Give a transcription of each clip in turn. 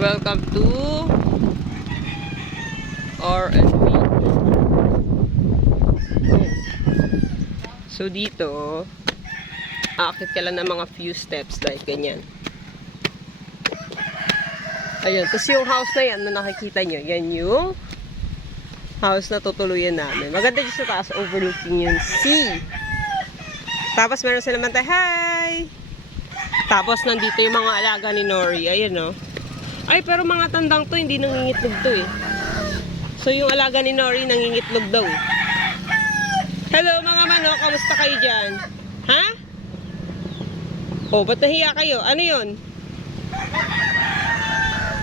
Welcome to R&B. So dito, aakit ka lang ng mga few steps like ganyan. Ayun, tapos yung house na yan na nakikita nyo, yan yung house na tutuluyan namin. Maganda dyan sa taas, overlooking yung sea. Tapos meron sila mantay, hi! Tapos nandito yung mga alaga ni Nori, ayun no. Ay, pero mga tandang to, hindi nangingitlog to eh. So yung alaga ni Nori, nangingitlog daw eh. Hello mga manok, kamusta kayo dyan? Ha? Oh, ba't nahiya kayo? Ano yun?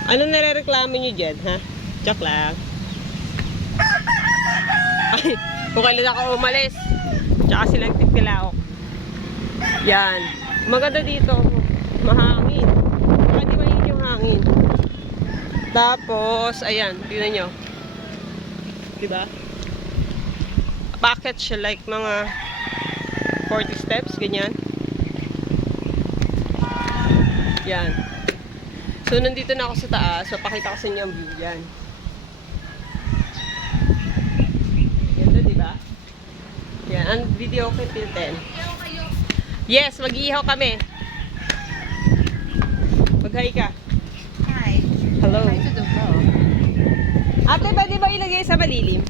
Ano nare-reklamo nyo dyan, ha? Joke lang. Ay, kung kailan ako umalis. Tsaka silang tiktilaok. Yan. Maganda dito. Mahangin. Saka di mainit yung hangin. Tapos, ayan. Tignan nyo. Diba? Bakit siya like mga 40 steps, ganyan. Yan. So, nandito na ako sa taas. Papakita ko sa inyo ang view. Yan. Ganda, diba? Yan. Ang video ko till 10. Yes, mag-iihaw kami. Mag-hi ka. Hi. Hello. Hi to the vlog. Ate, pwede ba ilagay sa malilim?